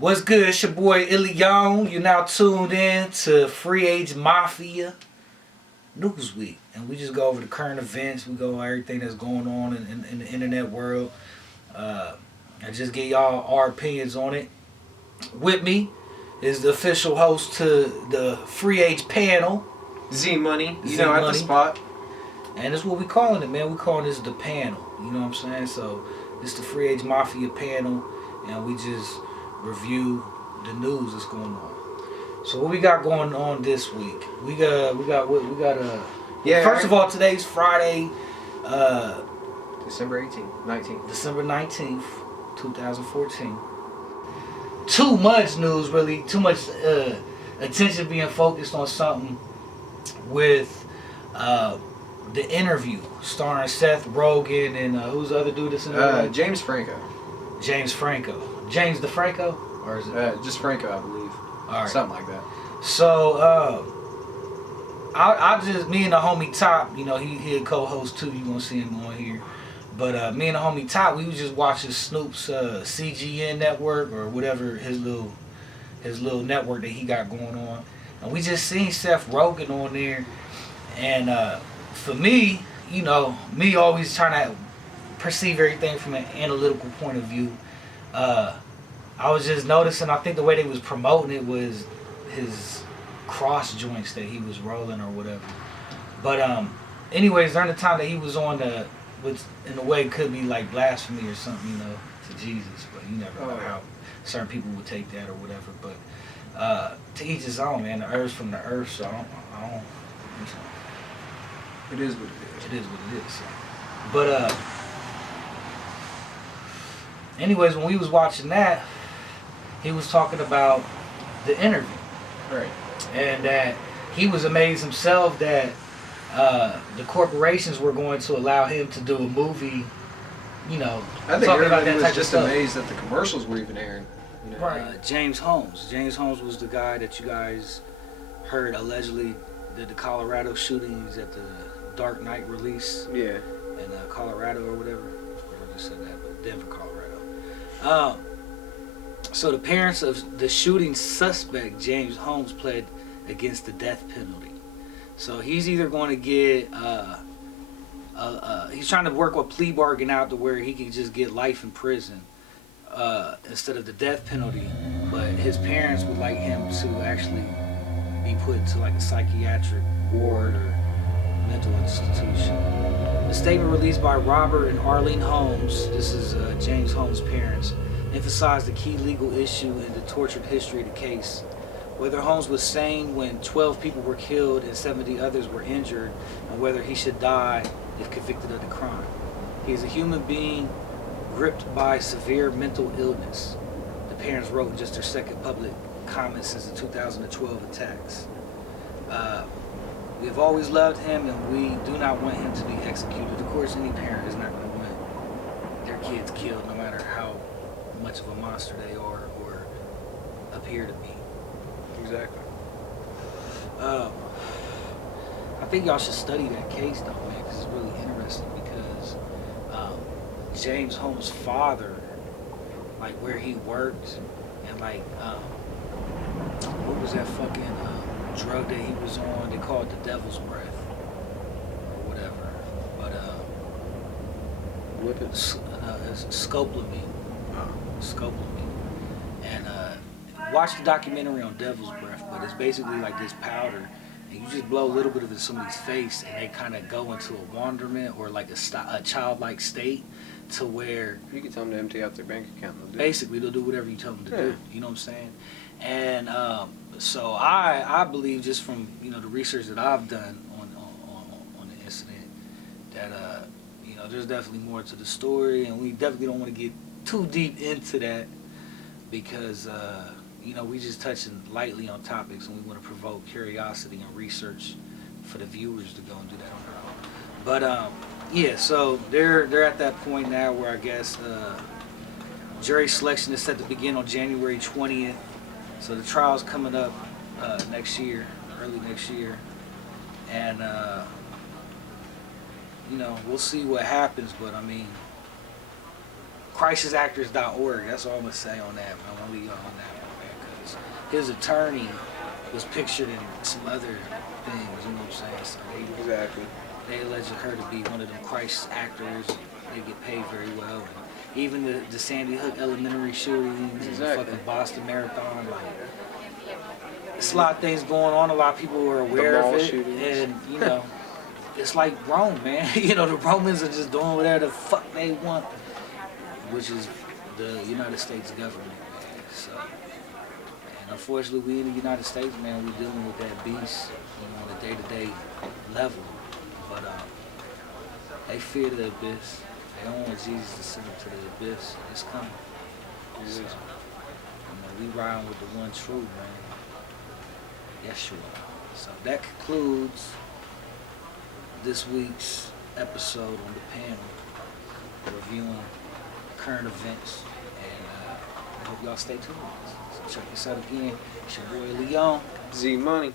What's good? It's your boy Aeileon. You're now tuned in to Free Age Mafia News Week. And we just go over the current events. We go over everything that's going on in the internet world. And just get y'all our opinions on it. With me is the official host to the Free Age panel. Z-Money. You Z-Money. know, at the spot. And that's what we calling it, man. We calling this the panel. You know what I'm saying? So it's the Free Age Mafia panel. And we just review the news that's going on. So what we got going on this week? We got Yeah. First of all, today's Friday, December 19th. December 19th, 2014. Too much news, really. Too much attention being focused on something with the interview starring Seth Rogen and who's the other dude that's in there? James Franco. James Franco. James DeFranco? Or is it? Just Franco, I believe. All right. Something like that. So, I just, me and the homie Top, you know, he a co-host too, you gonna see him on here. But me and the homie Top, we was just watching Snoop's CGN network or whatever his little network that he got going on. And we just seen Seth Rogen on there. And for me, you know, me always trying to perceive everything from an analytical point of view. I was just noticing, I think the way they was promoting it was his cross joints that he was rolling or whatever. But anyways, during the time that he was on which in a way could be like blasphemy or something, you know, to Jesus, but you never know how certain people would take that or whatever. But to each his own, man. The earth's from the earth, so I don't It is what it is. it is what it is. So. But anyways, when we was watching that, he was talking about the interview. Right. And that he was amazed himself that the corporations were going to allow him to do a movie, you know, I think talking about everybody that was type just of stuff. amazed that the commercials were even airing. You know? Right. James Holmes. James Holmes was the guy that you guys heard allegedly did the Colorado shootings at the Dark Knight release. Yeah. In Colorado or whatever. I just said that, but Denver, Colorado. So the parents of the shooting suspect, James Holmes, pled against the death penalty. So he's either going to get, he's trying to work a plea bargain out to where he can just get life in prison instead of the death penalty. But his parents would like him to actually be put into like a psychiatric ward or mental institution. The statement released by Robert and Arlene Holmes, this is James Holmes' parents, emphasized the key legal issue in the tortured history of the case. Whether Holmes was sane when 12 people were killed and 70 others were injured, and whether he should die if convicted of the crime. He is a human being gripped by severe mental illness. The parents wrote in just their second public comment since the 2012 attacks. We have always loved him and we do not want him to be executed. Of course, any parent is not going to want their kids killed no matter how much of a monster they are or appear to be. Exactly. I think y'all should study that case though, man, because it's really interesting because James Holmes' father, like where he worked and like what was that fucking drug that he was on? They call it the devil's breath or whatever. But it's scopolamine. Scopolamine. And watch the documentary on Devil's Breath, but it's basically like this powder, and you just blow a little bit of it in somebody's face, and they kind of go into a wonderment or like a childlike state to where You can tell them to empty out their bank account. basically they'll do whatever you tell them to do. You know what I'm saying? And so I believe just from the research that I've done on the incident that there's definitely more to the story, and we definitely don't want to get too deep into that because we just touching lightly on topics, and we want to provoke curiosity and research for the viewers to go and do that on their own. But yeah, so they're at that point now where I guess jury selection is set to begin on January 20th. So the trial's coming up next year, early next year, and we'll see what happens. But I mean, crisisactors.org. That's all I'm gonna say on that, man. I'm gonna leave on that one, man, because his attorney was pictured in some other things. You know what I'm saying? So Exactly. they alleged her to be one of them crisis actors. They get paid very well. And even the Sandy Hook Elementary shootings and the fucking Boston Marathon, like, it's a lot of things going on. A lot of people are aware of it, shootings. and you know, it's like Rome, man. You know, the Romans are just doing whatever the fuck they want, which is the United States government, man. So, and unfortunately, we in the United States, man, we dealing with that beast, you know, on a day-to-day level. But they fear the abyss. They don't want Jesus to send them to the abyss. It's coming. So, you know, we riding with the one true, man. Yeshua. So that concludes this week's episode on the panel, reviewing current events, and I hope y'all stay tuned. So check this out again. It's your boy Leon. Z-Money.